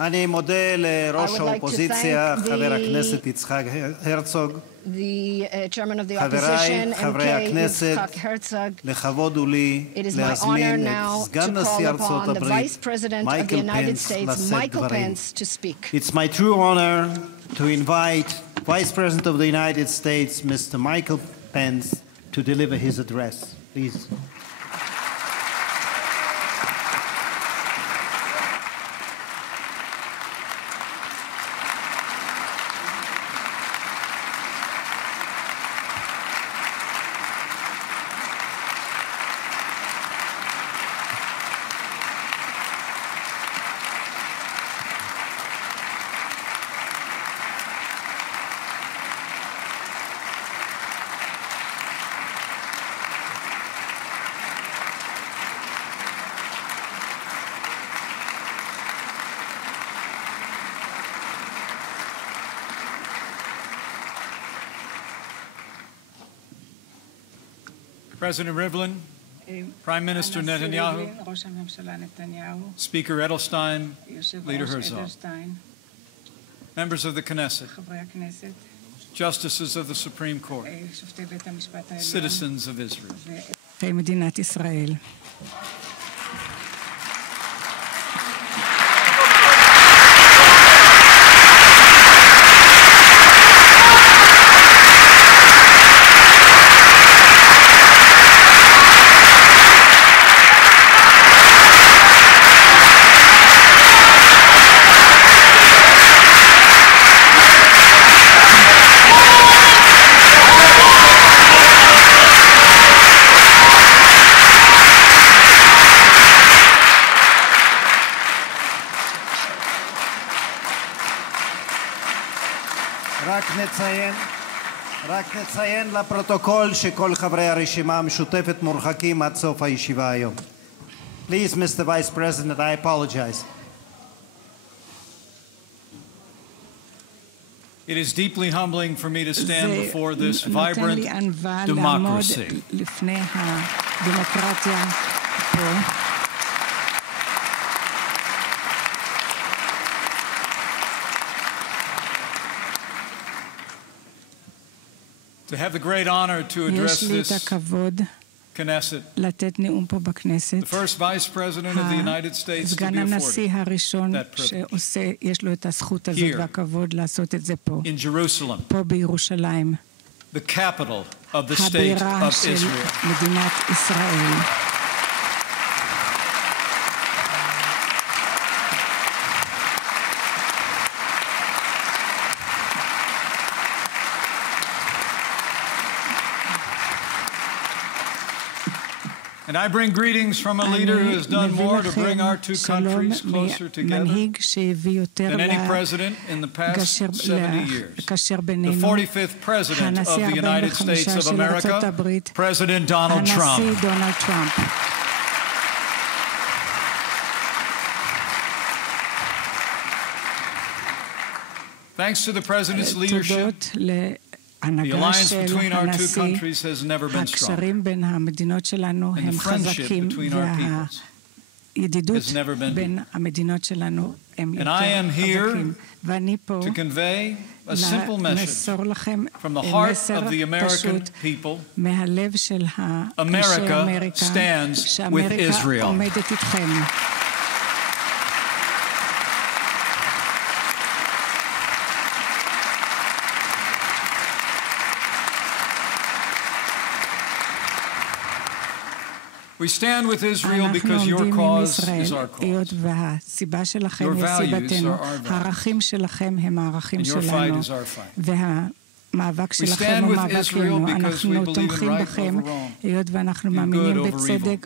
אני מודה לראש האופוזיציה, חבר הכנסת יצחק הרצוג. חבריי חברי הכנסת, לכבוד הוא לי להזמין את סגן נשיא ארצות הברית, מייקל פנס, לשאת דברים. It's my true honor to invite Vice President of the United States, Mr. Michael Pence, to deliver his address. Please. President Rivlin, Prime Minister Netanyahu, Speaker Edelstein, Leader Herzog, members of the Knesset, justices of the Supreme Court, citizens of Israel. מדינת ישראל. רק נציין לפרוטוקול שכל חברי הרשימה המשותפת מורחקים עד סוף הישיבה היום. Please, Mr. Vice President, I apologize. It is deeply humbling for me to stand before this vibrant democracy. לפני הדמוקרטיה פה. To have the great honor to address this Knesset, the first Vice President of the United States to be afforded that privilege. Here, in Jerusalem, the capital of the state of Israel. And I bring greetings from a leader who has done more to bring our two countries closer together than any president in the past 70 years. The 45th President of the United States of America, President Donald Trump. Thanks to the President's leadership, the alliance between our two countries has never been strong. And the friendship between our peoples has never been deeper. And I am here to convey a simple message from the heart of the American people. America stands with Israel. We stand with Israel because your cause is our cause. Your values are our values. And your fight is our fight. We stand with Israel because we believe in right over wrong, in good over evil,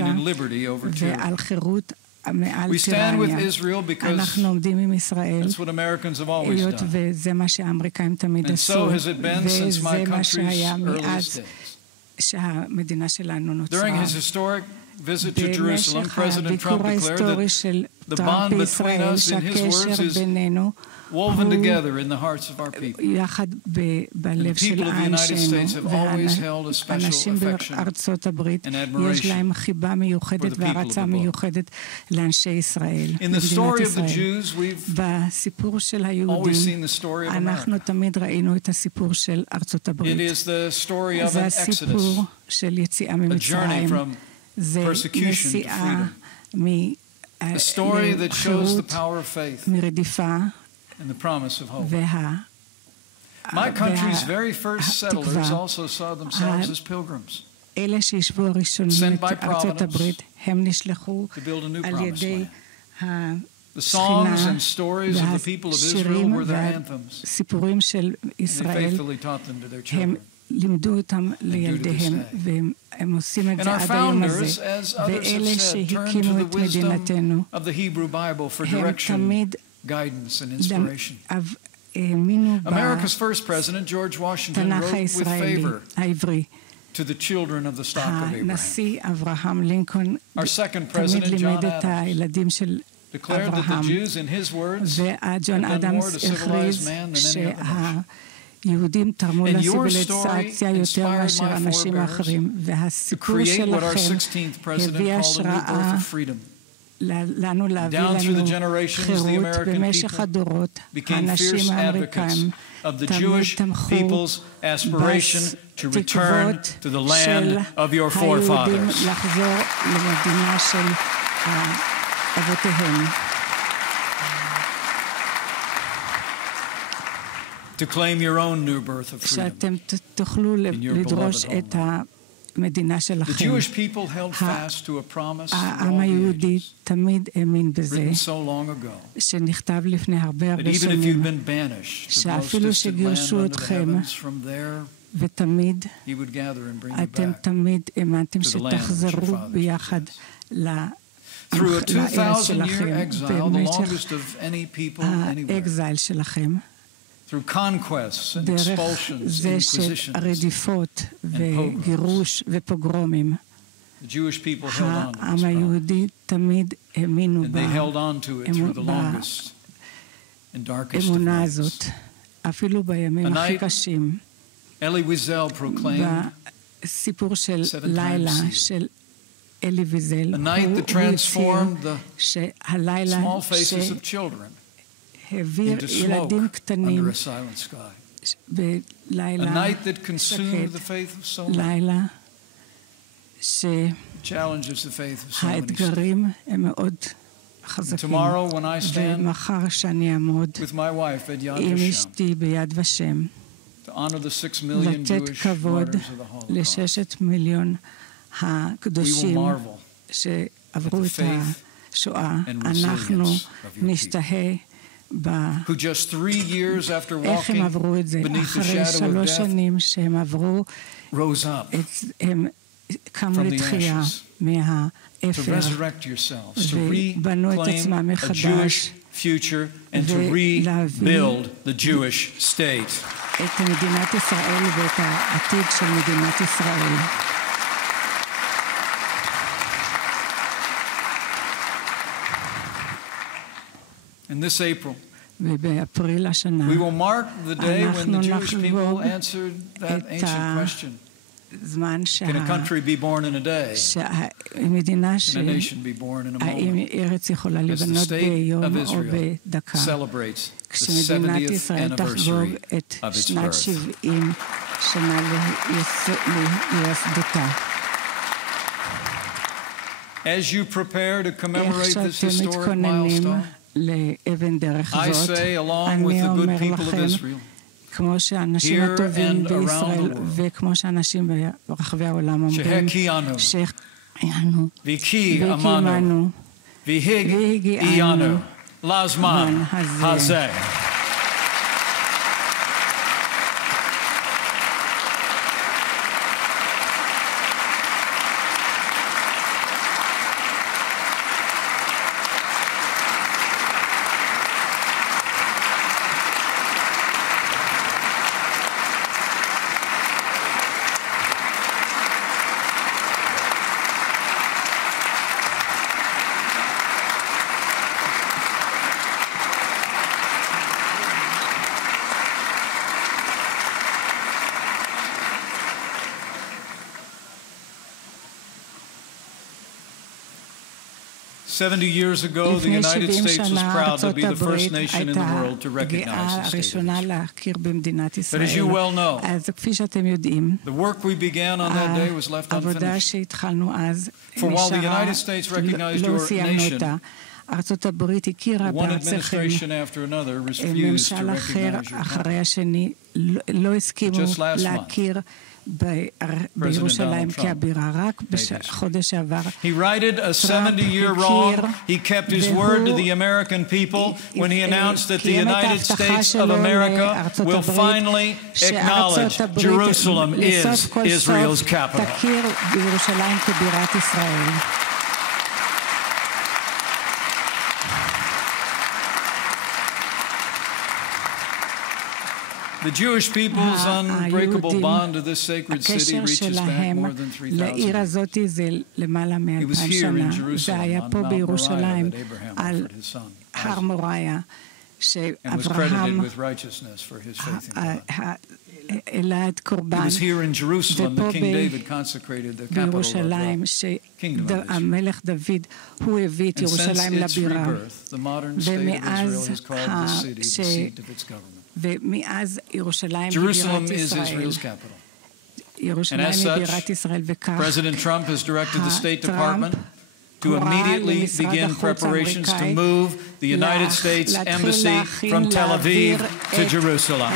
and in liberty over tyranny. We stand with Israel because that's what Americans have always done. And so has it been since my country's earliest days. During his historic visit to Jerusalem, President Trump declared that the bond between us, in his words, is woven together in the hearts of our people. יחד בלב של אנשינו, והאנשים בארצות הברית יש להם חיבה מיוחדת והערצה מיוחדת לאנשי ישראל, מדינת ישראל. בסיפור של היהודים אנחנו תמיד ראינו את הסיפור של ארצות הברית. זה הסיפור של יציאה ממצרים, זה נסיעה מחירות, מרדיפה My country's very first settlers also saw themselves as pilgrims. אלה שישבו הראשונים בארצות הברית הם נשלחו על ידי השכינה, והשירים והסיפורים של ישראל הם לימדו אותם לילדיהם, והם עושים את זה עד היום הזה. ואלה שהקימו את מדינתנו הם תמיד האמינו בתנ"ך הישראלי העברי. הנשיא אברהם לינקולן תמיד לימד את הילדים של אברהם, וג'ון אדמס הכריז שהיהודים תרמו לציוויליזציה יותר מאשר אנשים אחרים, והסיפור שלכם הביא השראה לנו להביא לנו חירות במשך הדורות. האנשים האמריקאים תמיד תמכו בתקוות של היהודים לחזור למדינה של אבותיהם. To claim your own new birth of freedom. שאתם תוכלו לדרוש את המדינה שלכם. העם היהודי תמיד האמין בזה, שנכתב לפני הרבה שנים, שאפילו שגירשו אתכם, ותמיד אתם תמיד האמנתם שתחזרו ביחד לארץ שלכם במשך האקזייל שלכם. דרך זה של רדיפות וגירוש ופוגרומים, העם היהודי תמיד האמינו באמונה הזאת, אפילו בימים הכי קשים. בסיפור של לילה של אלי ויזל, הוא הצהיר שהלילה העביר ילדים קטנים בלילה שקט, לילה שהאתגרים הם מאוד חזקים. ומחר שאני אעמוד עם אשתי ביד ושם לתת כבוד ל6 מיליון הקדושים שעברו את השואה, אנחנו נשתהה איך הם עברו את זה. אחרי 3 שנים שהם עברו, הם קמו לתחייה מהאפר ובנו את עצמם מחדש ולהביא את מדינת ישראל ואת העתיד של מדינת ישראל. In this April, ובאפריל השנה we will mark the day when the Jewish people answered that ancient question. Can a country be born in a day? מדינה Can a nation be born in a האם moment? ארץ יכולה As the לבנות state ביום of או Israel בדקה? celebrates the כשמדינת 70th ישראל תחגוג anniversary את of its שנת birth. 70 שנה להיווסדותה. As you prepare to commemorate איך this שאתם historic מתכוננים milestone, לאבן דרך I זאת, say, along with אני the good אומר people of לכם, Israel, כמו שאנשים here הטובים and around בישראל the world, וכמו שאנשים ברחבי העולם אומרים, שהחיינו, שהחיינו וקיימנו, והגיענו לזמן הזה. 70 years ago, the United States was proud to be the first nation in the world to recognize the state of Israel. But as you well know, the work we began on that day was left unfinished. For while the United States recognized your nation, ארצות הברית הכירה בארצכם, ממשל אחר אחרי השני לא הסכימו להכיר בירושלים כבירה. רק בחודש שעבר He righted a 70-year wrong. He kept his word to the American people when he announced that the United States of America will finally acknowledge Jerusalem is Israel's capital. תכיר בירושלים כבירת ישראל. The Jewish people's unbreakable bond to this sacred city reaches back more than 3,000 years. It was here in Jerusalem, on Mount Moriah, that Abraham offered his son, Isaac, and was credited with righteousness for his faith in God. It was here in Jerusalem that King David consecrated the capital of the kingdom of Israel. And since its rebirth, the modern state of Israel has called this city the seat of its government. Jerusalem is Israel's capital. And as such, President Trump has directed the State Department to immediately begin preparations to move the United States Embassy from Tel Aviv to Jerusalem.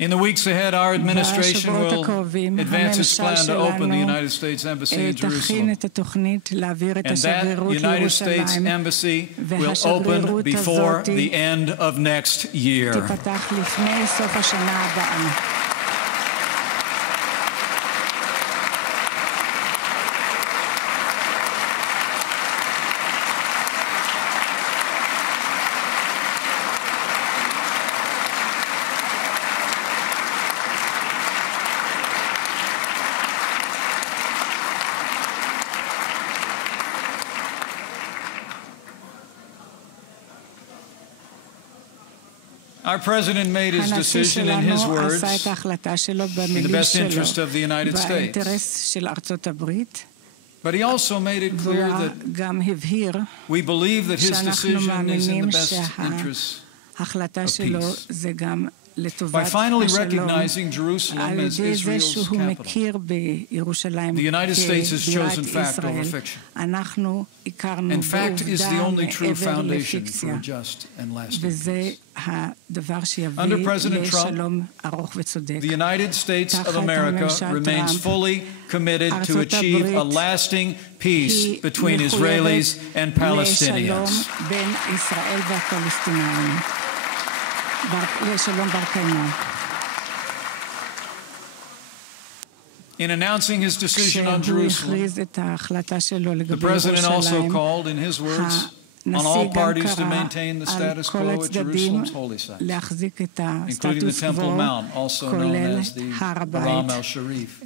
In the weeks ahead, our administration will advance its plan to open the United States Embassy in Jerusalem. And that United States Embassy will open before the end of next year. Our president made his decision in his words in the best interest of the United States. But he also made it clear that we believe that his decision is in the best interest of peace. By finally recognizing Jerusalem as Israel's capital, the United States has chosen fact over fiction. And fact is the only true foundation for a just and lasting peace. Under President Trump, the United States of America remains fully committed to achieve a lasting peace between Israelis and Palestinians. In announcing his decision on Jerusalem, the president also called, in his words, on all parties to maintain the status quo at Jerusalem's holy sites, including the Temple Mount, also known as the Haram al-Sharif.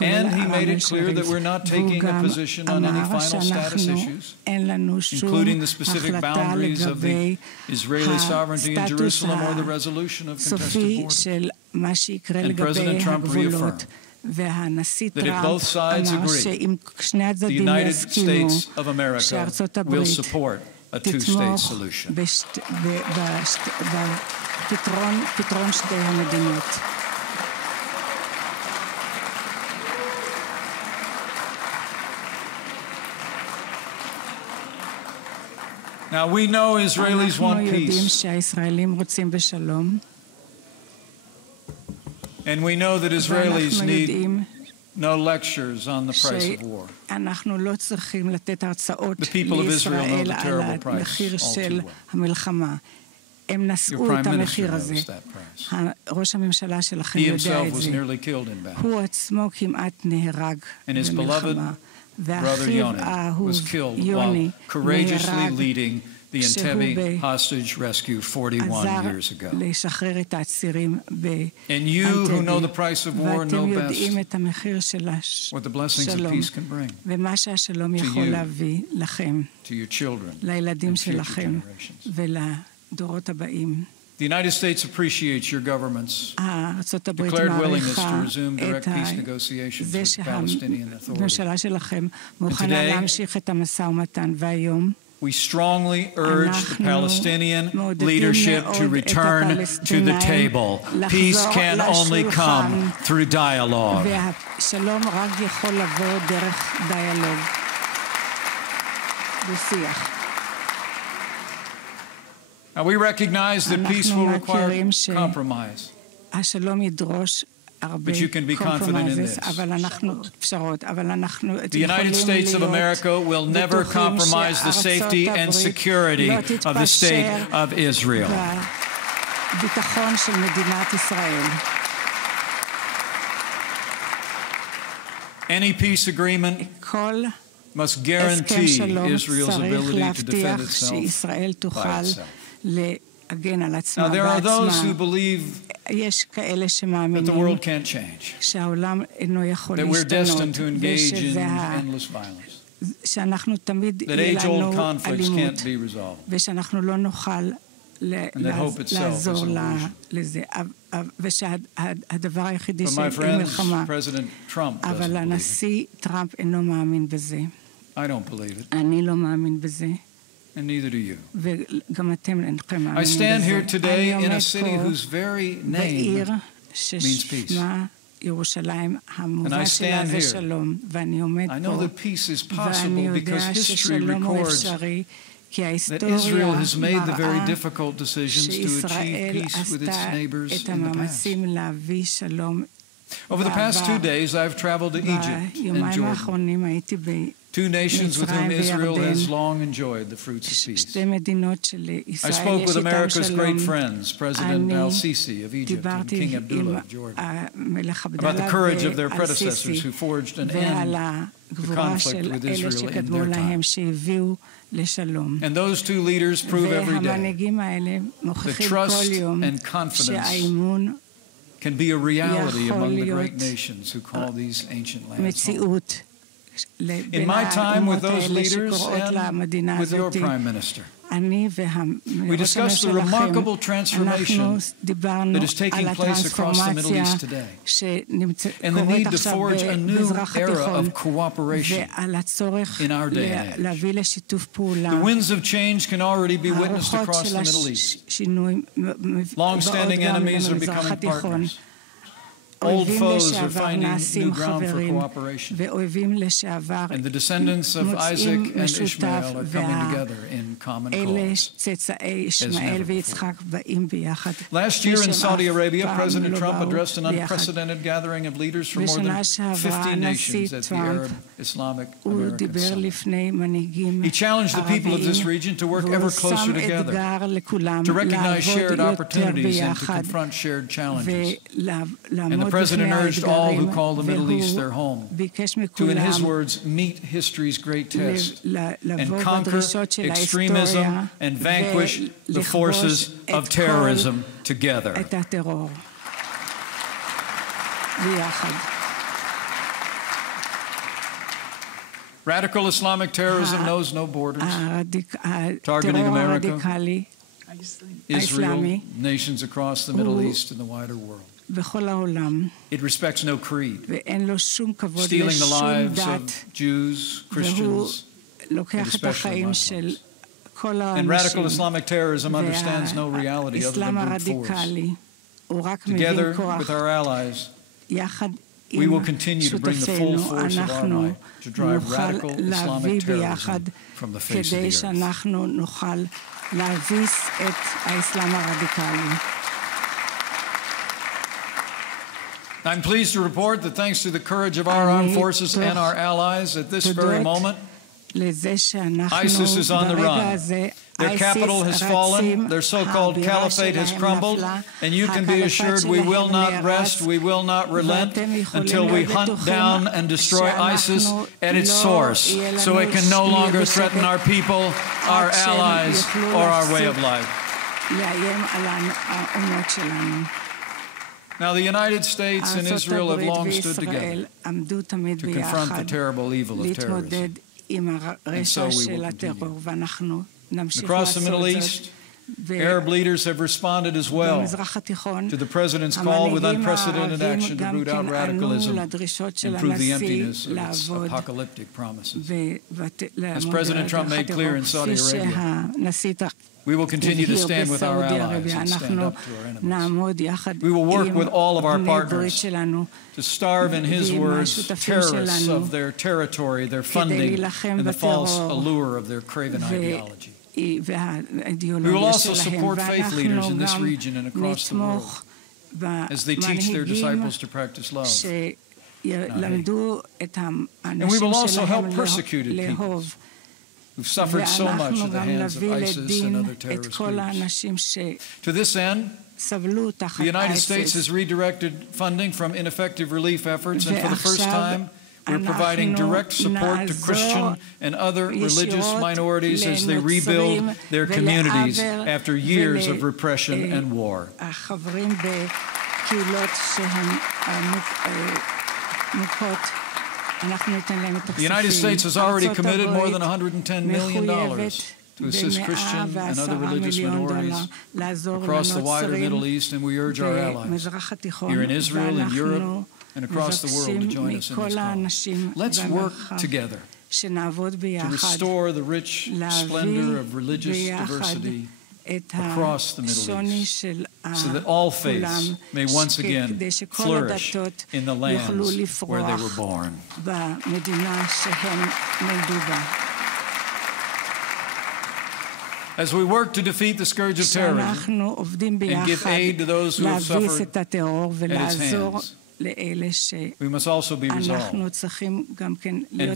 And he made it clear that we're not taking a position on any final status issues, including the specific boundaries of the Israeli sovereignty in Jerusalem or the resolution of contested borders. And President Trump reaffirmed that if both sides agree, the United States of America will support a two-state solution. Now we know Israelis want peace. And we know that Israelis need no lectures on the price of war. The people of Israel know the terrible price all too well. Your Prime Minister knows that price. He himself was nearly killed in battle. And his beloved brother Yoni, was killed while courageously leading the Entebbe hostage rescue 41 years ago. And you who know the price of war know best what the blessings of peace can bring to you, to your children, and future generations. The United States appreciates your government's declared willingness to resume direct peace negotiations with the Palestinian Authority. And today, we strongly urge the Palestinian leadership to return to the table. Peace can only come through dialogue. Now, we recognize that peace will require compromise. But you can be confident in this. The United States of America will never compromise the safety and security of the State of Israel. Any peace agreement must guarantee Israel's ability to defend itself by itself. Now, there are those who believe that the world can't change, that we're destined to engage in endless violence, that age-old conflicts can't be resolved, and that hope itself is an illusion. But my friends, President Trump doesn't believe it. I don't believe it. And neither do you. I stand here today in a city whose very name means peace. And I stand here. I know that peace is possible because history records that Israel has made the very difficult decisions to achieve peace with its neighbors in the past. Over the past 2 days, I've traveled to Egypt and Jordan, two nations with whom Israel has long enjoyed the fruits of peace. I spoke with America's great friends, President al-Sisi of Egypt and King Abdullah of Jordan, about the courage of their predecessors who forged an end to conflict with Israel in their time. And those two leaders prove every day that trust and confidence can be a reality among the great nations who call these ancient lands home. In my time with those leaders and with your Prime Minister, we discussed the remarkable transformation that is taking place across the Middle East today, and the need to forge a new era of cooperation in our day and age. The winds of change can already be witnessed across the Middle East. Long-standing enemies are becoming partners. Old foes are finding new ground for cooperation. And the descendants of Isaac and Ishmael are coming together in common cause as never before. Last year in Saudi Arabia, President Trump addressed an unprecedented gathering of leaders from more than 50 nations at the Arab Islamic American Summit. He challenged the people of this region to work ever closer together, to recognize shared opportunities and to confront shared challenges. And the President urged all who call the Middle East their home to, in his words, meet history's great test and conquer extremism and vanquish the forces of terrorism together. Radical Islamic terrorism knows no borders, targeting America, Israel, nations across the Middle East and the wider world. It respects no creed, stealing the lives of Jews, Christians, and especially Muslims. And radical Islamic terrorism understands no reality other than brute force. Together with our allies, we will continue to bring the full force of our might to drive radical Islamic terrorism from the face of the earth. I'm pleased to report that thanks to the courage of our armed forces and our allies at this very moment, ISIS is on the run. Their capital has fallen, their so-called caliphate has crumbled, and you can be assured we will not rest, we will not relent until we hunt down and destroy ISIS at its source, so it can no longer threaten our people, our allies, or our way of life. Now, the United States and Israel have long stood together to confront the terrible evil of terrorism. And so we will continue. Across the Middle East, Arab leaders have responded as well to the President's call with unprecedented action to root out radicalism and prove the emptiness of its apocalyptic promises. As President Trump made clear in Saudi Arabia, we will continue to stand with our allies and stand up to our enemies. We will work with all of our partners to starve, in his words, terrorists of their territory, their funding, and the false allure of their craven ideology. We will also support faith leaders in this region and across the world as they teach their disciples to practice love. And we will also help persecuted people who've suffered so much at the hands of ISIS and other terrorist groups. To this end, the United States has redirected funding from ineffective relief efforts, and for the first time, we're providing direct support to Christian and other religious minorities as they rebuild their communities after years of repression and war. The United States has already committed more than $110 million to assist Christian and other religious minorities across the wider Middle East, and we urge our allies here in Israel, in Europe, and across the world to join us in this cause. Let's work together to restore the rich splendor of religious diversity across the Middle East, so that all faiths may once again flourish in the lands where they were born. As we work to defeat the scourge of terrorism and give aid to those who have suffered at its hands, we must also be resolved and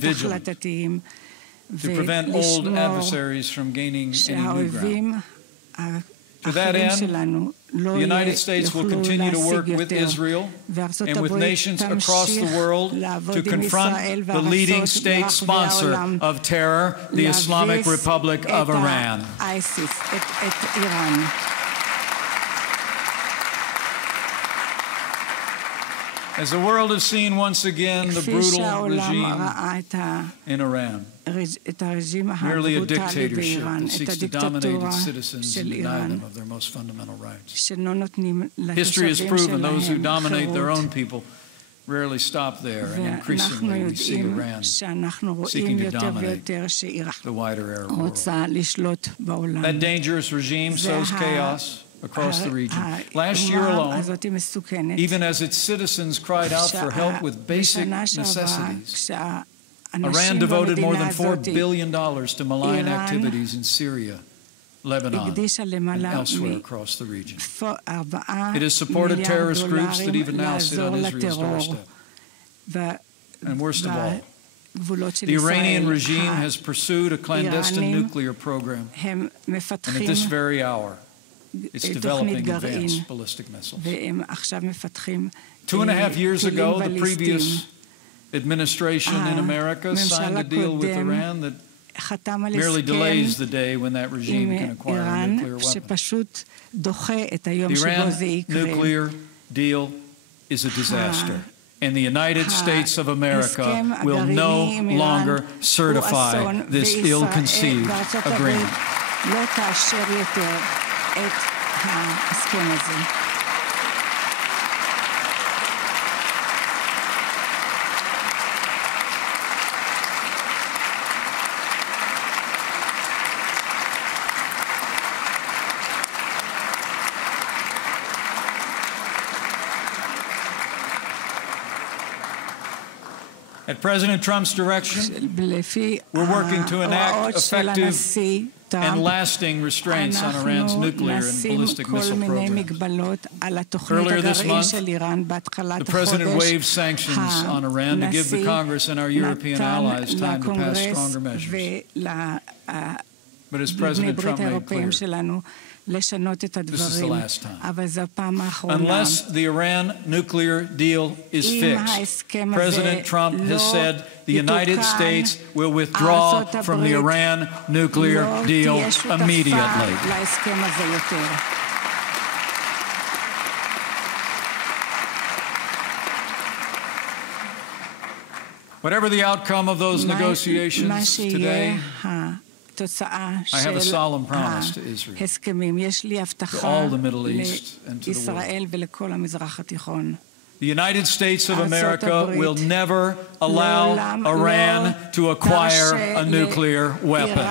vigilant to prevent old adversaries from gaining any new ground. To that end, the United States will continue to work with Israel and with nations across the world to confront the leading state sponsor of terror, the Islamic Republic of Iran. As the world has seen once again the brutal regime in Iran, merely a dictatorship that seeks to dominate its citizens and deny them of their most fundamental rights. History has proven those who dominate their own people rarely stop there, and increasingly we see Iran seeking to dominate the wider Arab world. That dangerous regime sows chaos across the region. Last year alone, even as its citizens cried out for help with basic necessities, Iran devoted more than $4 billion to malign activities in Syria, Lebanon, and elsewhere across the region. It has supported terrorist groups that even now sit on Israel's doorstep. And worst of all, the Iranian regime has pursued a clandestine nuclear program, and at this very hour, it's developing advanced ballistic missiles. 2.5 years ago, the previous administration in America signed a deal with Iran that merely delays the day when that regime can acquire a nuclear weapon. The Iran nuclear deal is a disaster, and the United States of America will no longer certify this ill-conceived agreement. את ההסכם הזה. At President Trump's direction, we're working to enact effective and lasting restraints on Iran's nuclear and ballistic missile program. Earlier this month, the President waived sanctions on Iran to give the Congress and our European allies time to pass stronger measures. But as President Trump made clear, this is the last time. Unless the Iran nuclear deal is fixed, President Trump has said the United States will withdraw from the Iran nuclear deal immediately. Whatever the outcome of those negotiations today, I have a solemn promise to Israel, to all the Middle East and to the world. The United States of America will never allow Iran to acquire a nuclear weapon.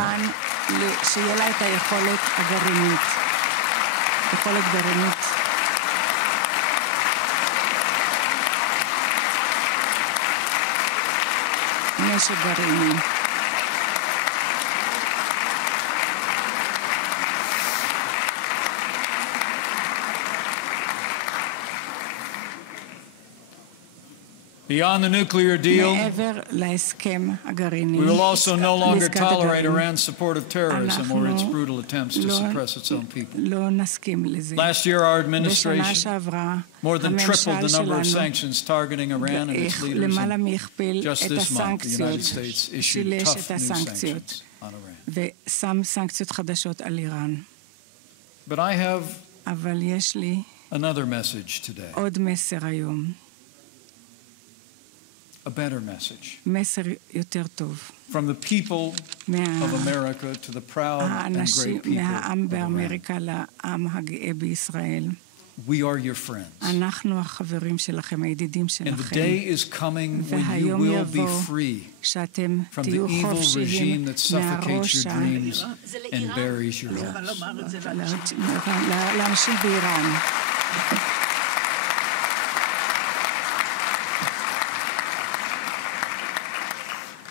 Beyond the nuclear deal, we will also no longer tolerate Iran's support of terrorism or its brutal attempts to suppress its own people. Last year, our administration more than tripled the number of sanctions targeting Iran and its leaders. And just this month, the United States issued tough new sanctions on Iran. But I have another message today. A better message. From the people of America to the proud and great people of Iran. We are your friends. And the day is coming when you will be free from the evil regime that suffocates your dreams and buries your hopes.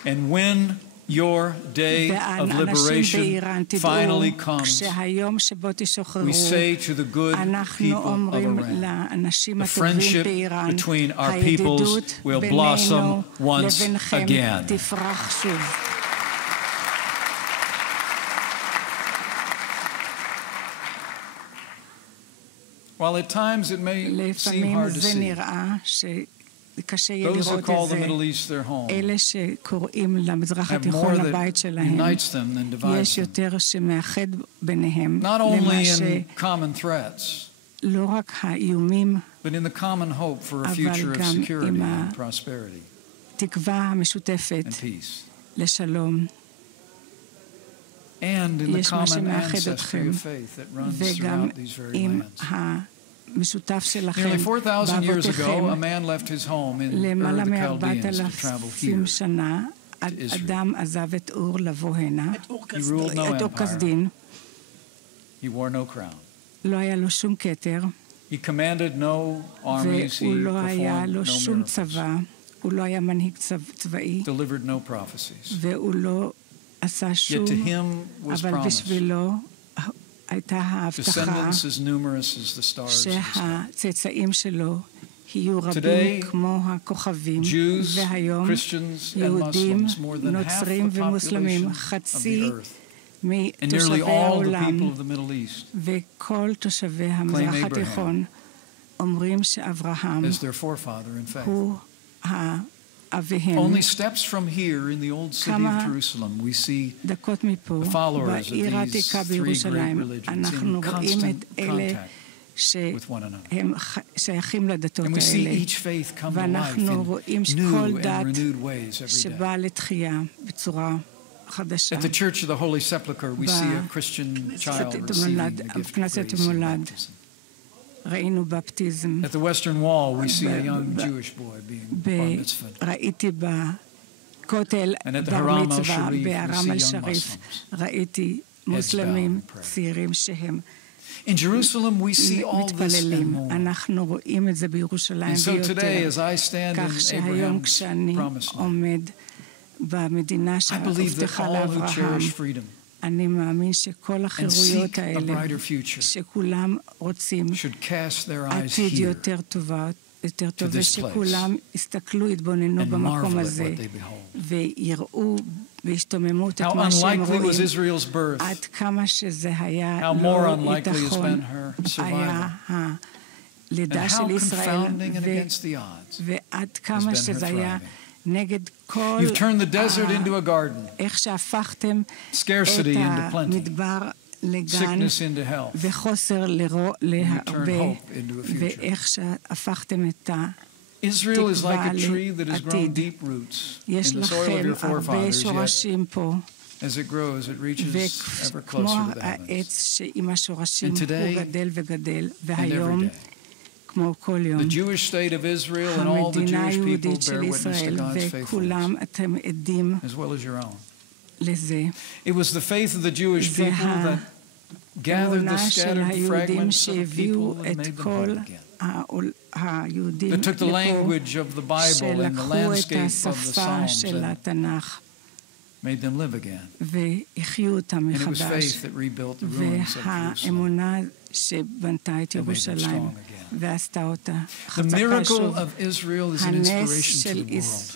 And when your day of liberation finally comes, we say to the good people of Iran, the friendship between our peoples will blossom once again. While at times it may seem hard to see, those who call the Middle East their home have more that unites them than divides them. Not only in common threats, but in the common hope for a future of security and prosperity and peace. And in the common ancestry of faith that runs throughout these very lands. Nearly 4,000 years ago, a man left his home in Ur of the Chaldeans to travel here to Israel. He ruled no empire. He wore no crown. He commanded no armies. He performed no miracles. Delivered no prophecies. Yet to him was promised descendants as numerous as the stars in the sky. Today, Jews, Christians, and Muslims, more than half the population of the earth, and nearly all the people of the Middle East, claim Abraham as their forefather in faith. Only steps from here in the old city of Jerusalem, we see the followers of these three great religions in constant contact with one another. And we see each faith come to life in new and renewed ways every day. At the Church of the Holy Sepulchre, we see a Christian child receiving the gift of grace and baptism. At the Western Wall, we see a young Jewish boy being bar mitzvahed. And at the Haram al-Sharif, we see young Muslims heads bowed and pray. In Jerusalem we see all this and more. אנחנו רואים את זה בירושלים ויותר. כך שהיום כשאני עומד במדינה שהובטחה לאברהם, אני מאמין שכל החירויות האלה, שכולם רוצים עתיד יותר טוב, ושכולם יסתכלו, יתבוננו במקום הזה, ויראו בהשתוממות את מה שהם רואים. עד כמה שזה היה לא ייתכון, היה הלידה של ישראל, ועד כמה שזה היה נגד כל איך שהפכתם את המדבר לגן וחוסר להרבה, ואיך שהפכתם את התקווה לעתיד. יש לכם הרבה שורשים פה, וכמו העץ שעם השורשים הוא גדל וגדל, והיום כמו כל יום, המדינה היהודית של ישראל, וכולם אתם עדים לזה. זה האמונה של היהודים שהביאו את כל היהודים לפה, שלקחו את השפה של התנ"ך והחיו אותם מחדש, והאמונה שבנתה את ירושלים ועשתה אותה חזקה שוב. הנס של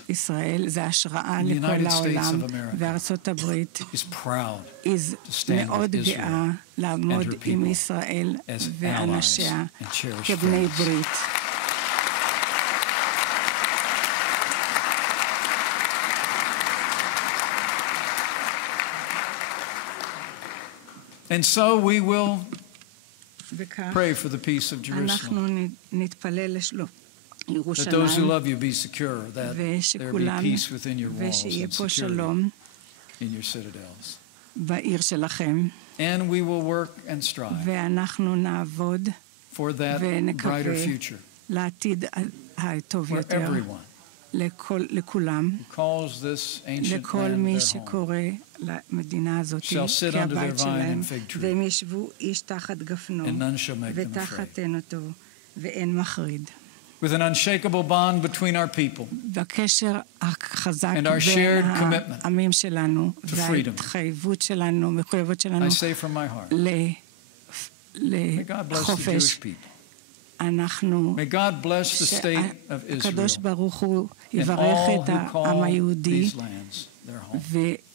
ישראל זה השראה לכל העולם, וארצות הברית מאוד גאה לעמוד עם ישראל ואנשיה כבני ברית. And so we will pray for the peace of Jerusalem. That those who love you be secure, that there be peace within your walls and security in your citadels. And we will work and strive for that brighter future where everyone calls this ancient land their home shall sit under their vine and fig tree, and none shall make them afraid. With an unshakable bond between our people and our shared commitment to freedom, I say from my heart, may God bless the Jewish people. May God bless the state of Israel and all who call these lands their home.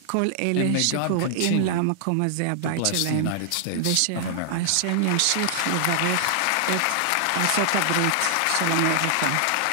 כל אלה שקוראים למקום הזה הבית שלהם, ושהשם ימשיך לברך את ארצות הברית של אמריקה.